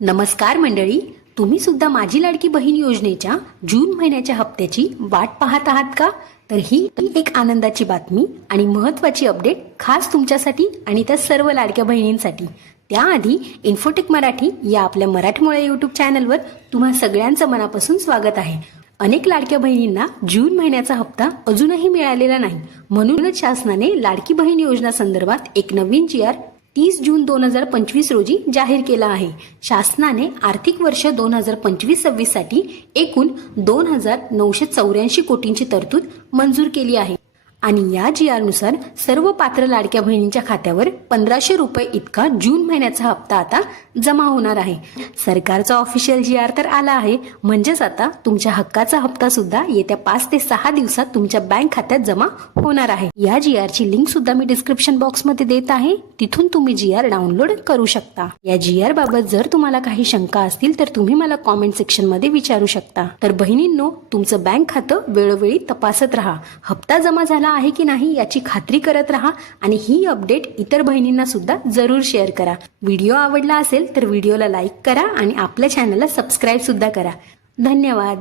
नमस्कार मंडळी, तुम्ही सुद्धा माझी लाडकी बहीण योजनेच्या जून महिन्याच्या हप्त्याची वाट पाहत आहात का? तर ही एक आनंदाची बातमी आणि महत्त्वाची अपडेट खास तुमच्यासाठी आणि त्या सर्व लाडक्या बहिणींसाठी. त्याआधी इन्फोटेक मराठी या आपल्या मराठमोळ्या यूट्यूब चॅनलवर तुम्हा सगळ्यांचं मनापासून स्वागत आहे. अनेक लाडक्या बहिणींना जून महिन्याचा हप्ता अजूनही मिळालेला नाही, म्हणूनच शासनाने लाडकी बहीण योजना संदर्भात एक नवीन GR 30 जून 2025 रोजी जाहीर केला आहे. शासनाने आर्थिक वर्ष 2025-26 साठी एकूण 2,984 कोटींची तरतूद मंजूर केली आहे आणि या GR नुसार सर्व पात्र लाडक्या बहिणींच्या खात्यावर 1,500 रुपये इतका जून महिन्याचा हप्ता आता जमा होणार आहे. सरकारचा ऑफिशियल GR तर आला आहे, म्हणजेच आता तुमच्या हक्काचा हप्ता सुद्धा येत्या 5 ते 6 दिवसात तुमच्या बँक खात्यात जमा होणार आहे. या GR ची लिंक सुद्धा मी डिस्क्रिप्शन बॉक्स मध्ये देत आहे, तिथून तुम्ही GR डाउनलोड करू शकता. या GR बाबत जर तुम्हाला काही शंका असतील तर तुम्ही मला कॉमेंट सेक्शन मध्ये विचारू शकता. तर बहिणींनो, तुमचं बँक खातं वेळोवेळी तपासत राहा. हप्ता जमा झाला आहे की नाही याची खात्री करत राहा आणि ही अपडेट इतर बहिणींना सुद्धा जरूर शेअर करा. व्हिडिओ आवडला असेल तर व्हिडिओला लाईक करा आणि आपल्या चॅनलला सबस्क्राईब सुद्धा करा. धन्यवाद.